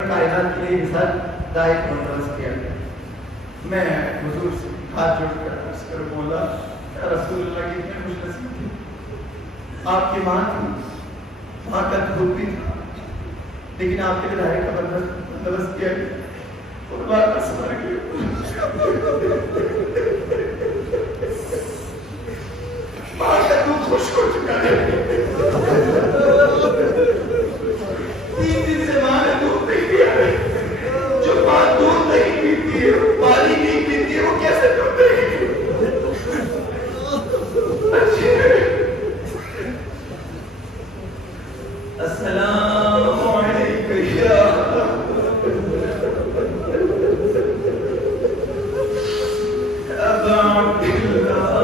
कायनात के लिए हिदायत बंदोबस्त किया गया। मैं हुजूर से हाथ जोड़कर अर्ज कर बोला, या रसूलुल्लाह कितने खुशनसीब थे, आपकी माँ थी, माँ का दूध भी था, लेकिन आपके हिदायत का बंदोबस्त किया गया। कुर्बान असमर के माँ का दूध खुश हो चुका है। 3 दिन से माँ ने दूध नहीं दिया है। जो माँ दूध नहीं पीती है, पानी नहीं पीती है, वो कैसे दूध देगी? अस्सलामु अलैकुम या अबा अब्दुल्लाह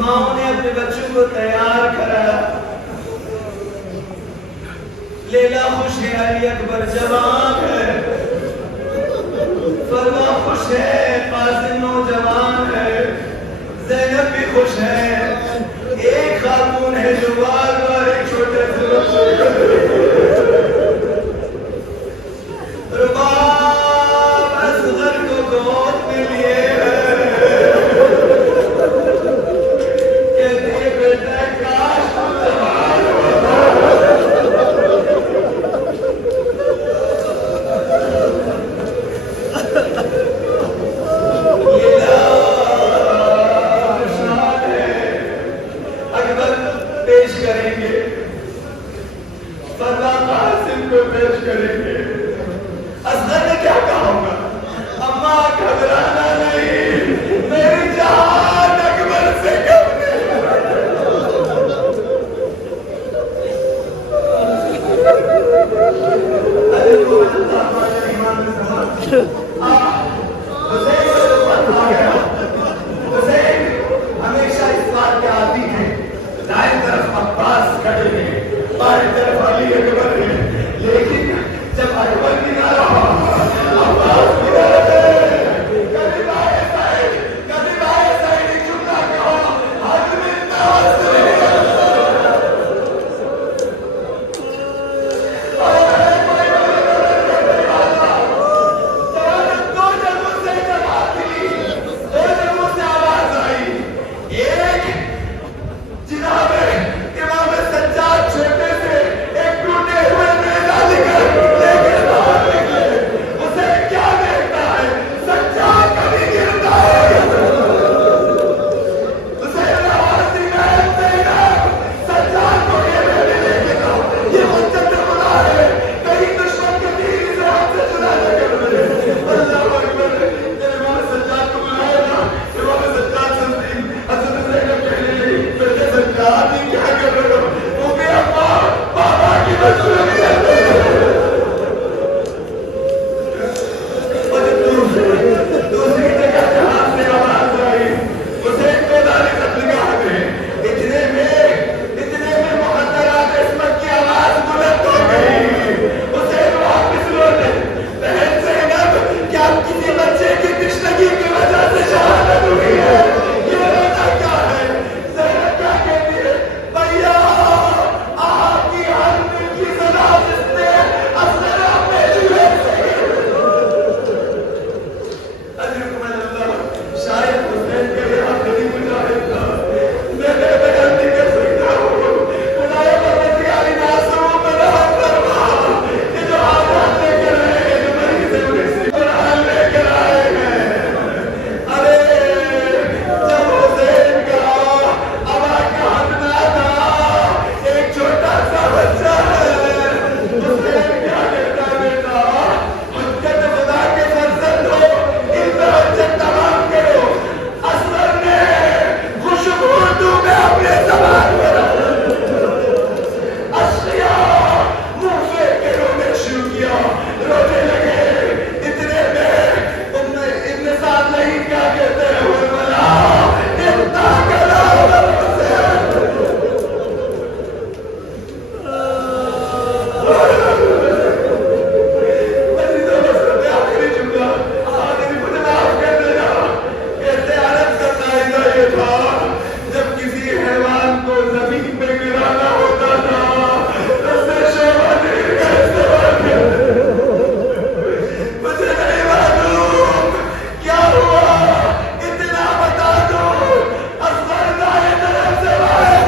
माओ ने अपने बच्चों को तैयार करा। लैला खुश है, अली अकबर जवान है, फरमा खुश है, कासिम नौजवान है, ज़ैनब भी खुश है। एक खातून है जो बार बार एक छोटे से रुबाब असगर को गोद में लिए हमेशा इस बात के आती है, दाएं तरफ अब्बास खड़े हैं, बाएं तरफ अली अकबर है, लेकिन जब अकबर की ना रहा, अब्बास की ना रहे, कभी बाएं साइड चुप ना कहो, हाथ में तावस्सुल एक आखिरी जुमला, आखिरी मुझे माफ कर देना। कहते अरब का कायदा ये था, जब किसी हैवान को जमीन पे गिराना होता था, उससे शेवानीर का इस्तेमाल मुझे नहीं मालूम क्या हुआ, इतना बता दो। असगर दाएं तरफ से बाएं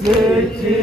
Zeki